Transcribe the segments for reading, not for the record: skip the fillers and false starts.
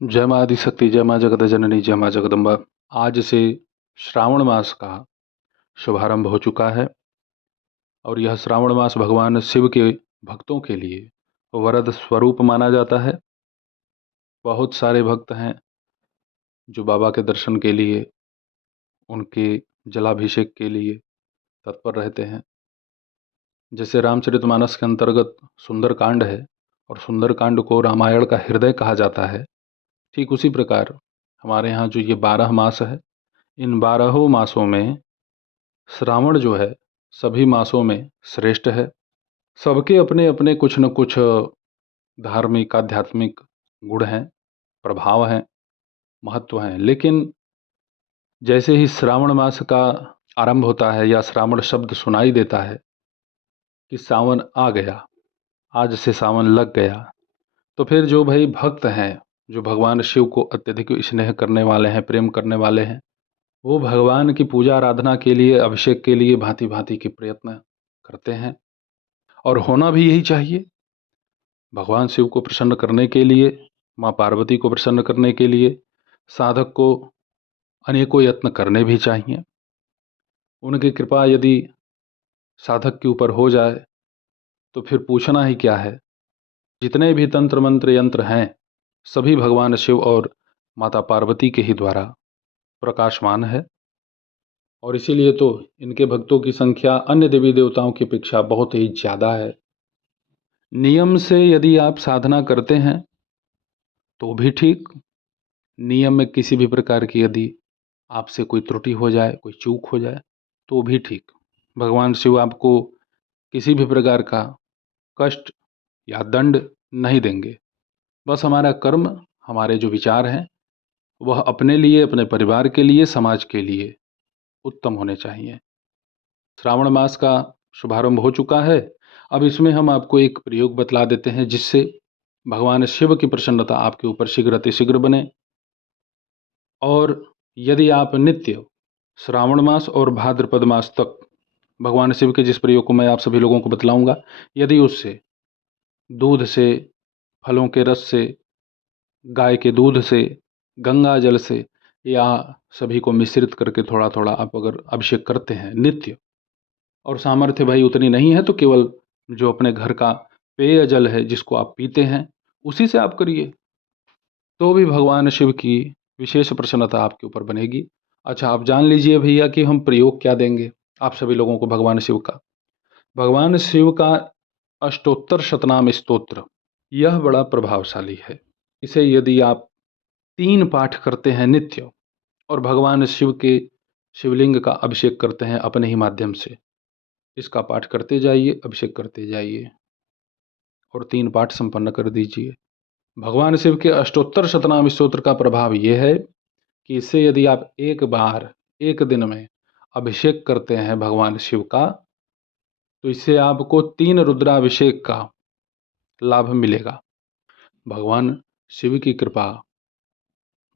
जय माँ आदिशक्ति, जय माँ जगत जननी, जय माँ जगदम्बा। आज से श्रावण मास का शुभारंभ हो चुका है और यह श्रावण मास भगवान शिव के भक्तों के लिए वरद स्वरूप माना जाता है। बहुत सारे भक्त हैं जो बाबा के दर्शन के लिए, उनके जलाभिषेक के लिए तत्पर रहते हैं। जैसे रामचरितमानस के अंतर्गत सुंदरकांड है और सुंदरकांड को रामायण का हृदय कहा जाता है, ठीक उसी प्रकार हमारे यहाँ जो ये 12 मास है, इन 12 मासों में श्रावण जो है सभी मासों में श्रेष्ठ है। सबके अपने अपने कुछ न कुछ धार्मिक आध्यात्मिक गुण हैं, प्रभाव हैं, महत्व हैं। लेकिन जैसे ही श्रावण मास का आरंभ होता है या श्रावण शब्द सुनाई देता है कि सावन आ गया, आज से सावन लग गया, तो फिर जो भाई भक्त हैं, जो भगवान शिव को अत्यधिक स्नेह करने वाले हैं, प्रेम करने वाले हैं, वो भगवान की पूजा आराधना के लिए, अभिषेक के लिए भांति भांति के प्रयत्न करते हैं और होना भी यही चाहिए। भगवान शिव को प्रसन्न करने के लिए, माँ पार्वती को प्रसन्न करने के लिए साधक को अनेकों यत्न करने भी चाहिए। उनकी कृपा यदि साधक के ऊपर हो जाए तो फिर पूछना ही क्या है। जितने भी तंत्र मंत्र यंत्र हैं, सभी भगवान शिव और माता पार्वती के ही द्वारा प्रकाशमान है और इसीलिए तो इनके भक्तों की संख्या अन्य देवी देवताओं की अपेक्षा बहुत ही ज़्यादा है। नियम से यदि आप साधना करते हैं तो भी ठीक, नियम में किसी भी प्रकार की यदि आपसे कोई त्रुटि हो जाए, कोई चूक हो जाए तो भी ठीक। भगवान शिव आपको किसी भी प्रकार का कष्ट या दंड नहीं देंगे। बस हमारा कर्म, हमारे जो विचार हैं, वह अपने लिए, अपने परिवार के लिए, समाज के लिए उत्तम होने चाहिए। श्रावण मास का शुभारंभ हो चुका है। अब इसमें हम आपको एक प्रयोग बतला देते हैं जिससे भगवान शिव की प्रसन्नता आपके ऊपर शीघ्र अतिशीघ्र बने। और यदि आप नित्य श्रावण मास और भाद्रपद मास तक भगवान शिव के जिस प्रयोग को मैं आप सभी लोगों को बतलाऊंगा, यदि उससे दूध से, फलों के रस से, गाय के दूध से, गंगा जल से या सभी को मिश्रित करके थोड़ा थोड़ा आप अगर अभिषेक करते हैं नित्य, और सामर्थ्य भाई उतनी नहीं है तो केवल जो अपने घर का पेय जल है जिसको आप पीते हैं उसी से आप करिए, तो भी भगवान शिव की विशेष प्रसन्नता आपके ऊपर बनेगी। अच्छा, आप जान लीजिए भैया कि हम प्रयोग क्या देंगे आप सभी लोगों को भगवान शिव का। भगवान शिव का अष्टोत्तर शतनाम स्तोत्र, यह बड़ा प्रभावशाली है। इसे यदि आप 3 पाठ करते हैं नित्य और भगवान शिव के शिवलिंग का अभिषेक करते हैं अपने ही माध्यम से, इसका पाठ करते जाइए, अभिषेक करते जाइए और 3 पाठ संपन्न कर दीजिए। भगवान शिव के अष्टोत्तर शतनाम स्तोत्र का प्रभाव यह है कि इससे यदि आप एक बार एक दिन में अभिषेक करते हैं भगवान शिव का, तो इससे आपको 3 रुद्राभिषेक का लाभ मिलेगा। भगवान शिव की कृपा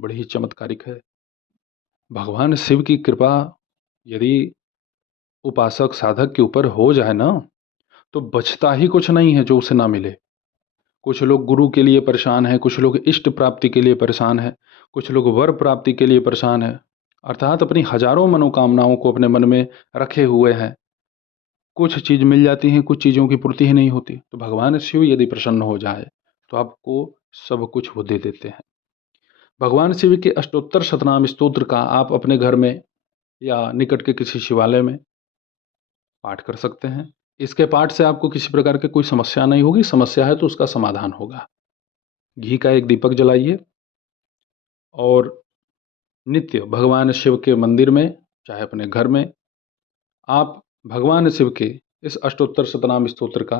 बड़ी ही चमत्कारिक है। भगवान शिव की कृपा यदि उपासक साधक के ऊपर हो जाए ना, तो बचता ही कुछ नहीं है जो उसे ना मिले। कुछ लोग गुरु के लिए परेशान हैं, कुछ लोग इष्ट प्राप्ति के लिए परेशान हैं, कुछ लोग वर प्राप्ति के लिए परेशान हैं, अर्थात अपनी हजारों मनोकामनाओं को अपने मन में रखे हुए हैं। कुछ चीज़ मिल जाती हैं, कुछ चीज़ों की पूर्ति ही नहीं होती। तो भगवान शिव यदि प्रसन्न हो जाए तो आपको सब कुछ वो दे देते हैं। भगवान शिव के अष्टोत्तर शतनाम स्तोत्र का आप अपने घर में या निकट के किसी शिवालय में पाठ कर सकते हैं। इसके पाठ से आपको किसी प्रकार की कोई समस्या नहीं होगी, समस्या है तो उसका समाधान होगा। घी का एक दीपक जलाइए और नित्य भगवान शिव के मंदिर में, चाहे अपने घर में, आप भगवान शिव के इस अष्टोत्तर शतनाम स्तोत्र का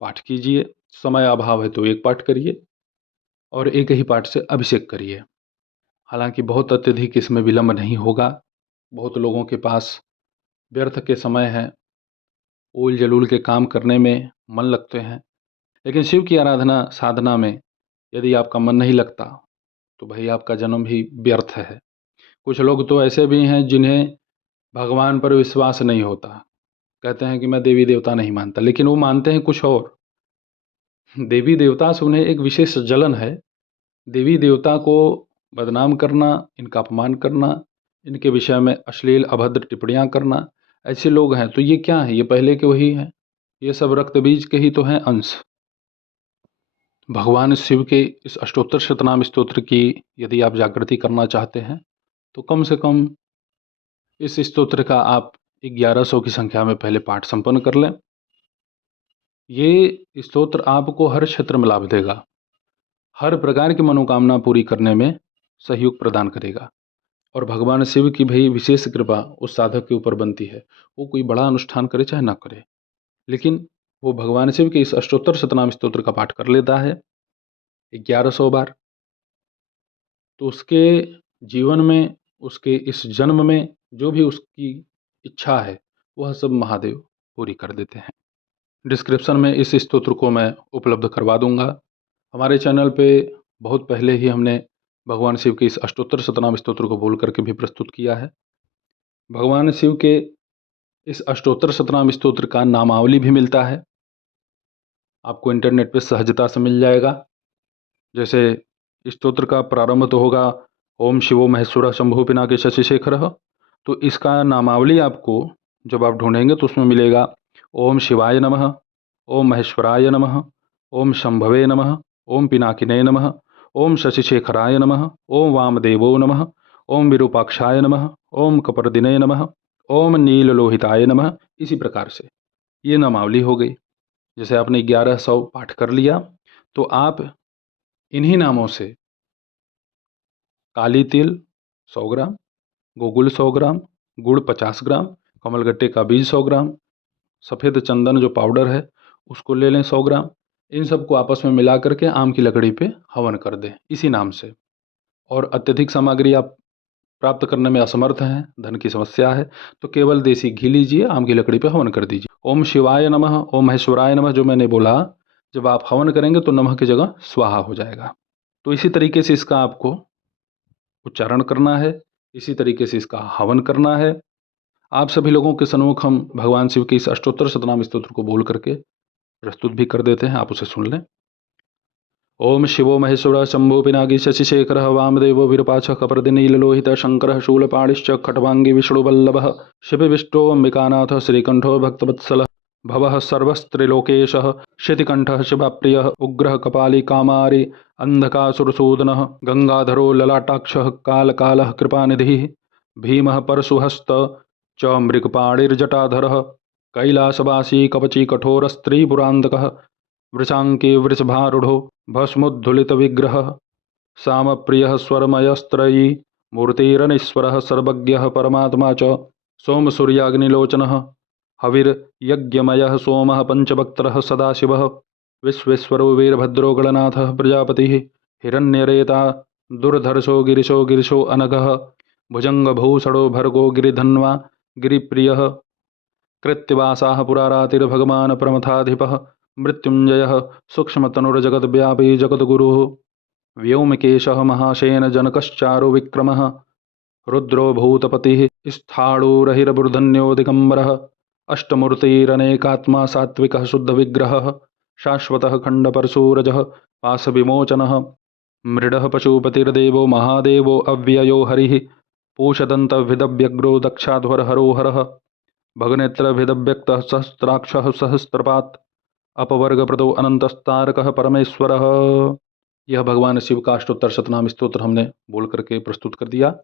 पाठ कीजिए। समय अभाव है तो एक पाठ करिए और एक ही पाठ से अभिषेक करिए। हालांकि बहुत अत्यधिक इसमें विलंब नहीं होगा। बहुत लोगों के पास व्यर्थ के समय हैं, उल जलूल के काम करने में मन लगते हैं, लेकिन शिव की आराधना साधना में यदि आपका मन नहीं लगता तो भाई आपका जन्म ही व्यर्थ है। कुछ लोग तो ऐसे भी हैं जिन्हें भगवान पर विश्वास नहीं होता, कहते हैं कि मैं देवी देवता नहीं मानता, लेकिन वो मानते हैं कुछ और। देवी देवता से उन्हें एक विशेष जलन है देवी देवता को बदनाम करना, इनका अपमान करना, इनके विषय में अश्लील अभद्र टिप्पणियाँ करना, ऐसे लोग हैं तो ये क्या है? ये पहले के वही हैं, ये सब रक्त बीज के ही तो हैं अंश। भगवान शिव के इस अष्टोत्तर शतनाम स्तोत्र की यदि आप जागृति करना चाहते हैं तो कम से कम इस स्तोत्र का आप 1100 की संख्या में पहले पाठ संपन्न कर लें। ये स्तोत्र आपको हर क्षेत्र में लाभ देगा, हर प्रकार की मनोकामना पूरी करने में सहयोग प्रदान करेगा। और भगवान शिव की भाई विशेष कृपा उस साधक के ऊपर बनती है, वो कोई बड़ा अनुष्ठान करे चाहे ना करे, लेकिन वो भगवान शिव के इस अष्टोत्तर शतनाम स्तोत्र का पाठ कर लेता है 1100 बार, तो उसके जीवन में, उसके इस जन्म में जो भी उसकी इच्छा है वह सब महादेव पूरी कर देते हैं। डिस्क्रिप्शन में इस स्तोत्र को मैं उपलब्ध करवा दूंगा। हमारे चैनल पे बहुत पहले ही हमने भगवान शिव के इस अष्टोत्तर शतनाम स्तोत्र को बोल करके भी प्रस्तुत किया है। भगवान शिव के इस अष्टोत्तर शतनाम स्तोत्र का नामावली भी मिलता है, आपको इंटरनेट पे सहजता से मिल जाएगा। जैसे स्तोत्र का प्रारंभ तो होगा ओम शिवो महेश्वर शंभु पिनाकी शशिशेखर, तो इसका नामावली आपको जब आप ढूंढेंगे तो उसमें मिलेगा ओम शिवाय नमः, ओम महेश्वराय नमः, ओम शंभवे नमः, ओम पिनाकिने नमः, ओम शशिशेखराय नमः, ओम वामदेवो नमः, ओम विरूपाक्षाय नमः, ओम कपर्दिने नमः, ओम नीललोहिताय नमः। इसी प्रकार से ये नामावली हो गई। जैसे आपने 1100 पाठ कर लिया तो आप इन्हीं नामों से काली तिल 100 ग्राम, गोगुल 100 ग्राम, गुड़ 50 ग्राम, कमलगट्टे का बीज 100 ग्राम, सफ़ेद चंदन जो पाउडर है उसको ले लें 100 ग्राम। इन सबको आपस में मिला करके आम की लकड़ी पे हवन कर दें इसी नाम से। और अत्यधिक सामग्री आप प्राप्त करने में असमर्थ हैं, धन की समस्या है, तो केवल देसी घी लीजिए, आम की लकड़ी पे हवन कर दीजिए। ओम शिवाय नमः, ओम महेश्वराय नमः जो मैंने बोला, जब आप हवन करेंगे तो नमः की जगह स्वाहा हो जाएगा। तो इसी तरीके से इसका आपको उच्चारण करना है, इसी तरीके से इसका हवन करना है। आप सभी लोगों के सन्मुख हम भगवान शिव के इस अष्टोत्तर शतनाम स्तोत्र को बोल करके प्रस्तुत भी कर देते हैं, आप उसे सुन लें। ओम शिवो महेश्वर शंभो पिनाकी शशिशेखर वामदेवो विरूपाक्ष कपर्दिनीललोहित शंकर शूलपाणिश्च खट्वांगी विष्णुवल्लभः शिव विष्टो अंबिकानाथ श्रीकंठो भक्तवत्सल भवः सर्वस्त्रिलोकेशः शितिकंठः शिवप्रियः उग्रः कपाली कामारी अंधकासुरसूदनः गंगाधरो ललाटाक्षः कालकालः कृपानिधिः भीमः परशुहस्त च मृगपाणिर्जटाधरः कैलासवासी कवची कठोरस्त्रीपुरान्तकः वृषांके वृषभारूढ़ो भस्मोद्धुलितविग्रहः सामप्रियः स्वरमयस्त्रयी मूर्तिरनीश्वरः सर्वज्ञः परमात्मा च सोमसूर्याग्निलोचनः हविर्यज्ञमयः सोमः पंचवक्त्रः सदाशिवः विश्वेश्वरो वीरभद्रो गणनाथः प्रजापतिः हिरण्यरेता दुर्धर्षो गिरिशो अनघः भुजंगभूषणो भर्गो गिरिधन्वा गिरिप्रियः कृत्तिवासाः पुरारातिर्भगवान् प्रमथाधिपः मृत्युञ्जयः सूक्ष्मतनुर्जगद्व्यापी जगद्गुरुः व्योमकेशः महाशेन जनकश्चारु विक्रमः रुद्रो भूतपतिः स्थाणुरहिरबुर्धन्यो दिगम्बरः अष्टमूर्तिरनेकात्मा सात्विकः शुद्धविग्रहः शाश्वतः खण्डपरशुरजः पाशविमोचनः मृडः पशुपतिर्देवो महादेवो अव्ययो हरिः पूषदन्तभिदव्यग्रो दक्षाध्वरहरोहरः भगनेत्रभिदव्यक्तः सहस्राक्षः सहस्त्रपात् अपवर्गप्रदो अनंतस्तारकः परमेश्वरः। यह भगवान शिव का अष्टोत्तर शतनाम स्तोत्र हमने बोल करके प्रस्तुत कर दिया।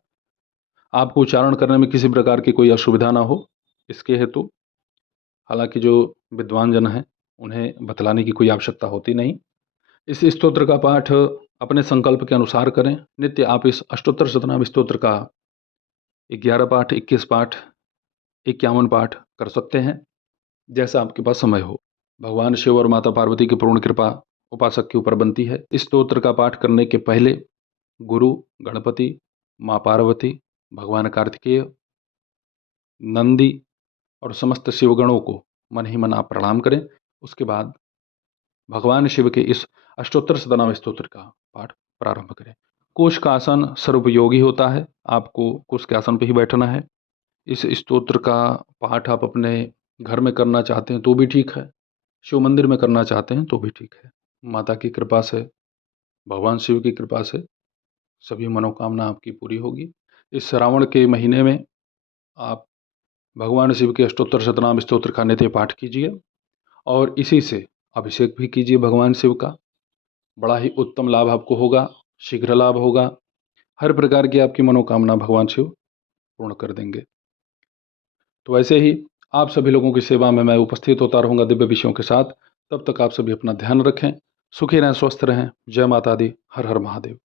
आपको उच्चारण करने में किसी प्रकार की कोई असुविधा ना हो इसके हेतु, हालांकि जो विद्वान जन हैं उन्हें बतलाने की कोई आवश्यकता होती नहीं। इस स्तोत्र का पाठ अपने संकल्प के अनुसार करें। नित्य आप इस अष्टोत्तर शतनाम स्तोत्र का 11 पाठ, 21 पाठ, 51 पाठ कर सकते हैं, जैसा आपके पास समय हो। भगवान शिव और माता पार्वती की पूर्ण कृपा उपासक के ऊपर बनती है। इस स्तोत्र का पाठ करने के पहले गुरु, गणपति, माँ पार्वती, भगवान कार्तिकेय, नंदी और समस्त शिवगणों को मन ही मन आप प्रणाम करें। उसके बाद भगवान शिव के इस अष्टोत्तर शतनाम स्तोत्र का पाठ प्रारंभ करें। कोश का आसन सर्वोपयोगी होता है, आपको कोश के आसन पर ही बैठना है। इस स्तोत्र का पाठ आप अपने घर में करना चाहते हैं तो भी ठीक है, शिव मंदिर में करना चाहते हैं तो भी ठीक है। माता की कृपा से भगवान शिव की कृपा से सभी मनोकामना आपकी पूरी होगी। इस श्रावण के महीने में आप भगवान शिव के अष्टोत्तर शतनाम स्तोत्र का नित्य पाठ कीजिए और इसी से अभिषेक भी कीजिए भगवान शिव का। बड़ा ही उत्तम लाभ आपको होगा, शीघ्र लाभ होगा। हर प्रकार की आपकी मनोकामना भगवान शिव पूर्ण कर देंगे। तो ऐसे ही आप सभी लोगों की सेवा में मैं उपस्थित होता रहूँगा दिव्य विषयों के साथ। तब तक आप सभी अपना ध्यान रखें, सुखी रहें, स्वस्थ रहें। जय माता दी, हर हर महादेव।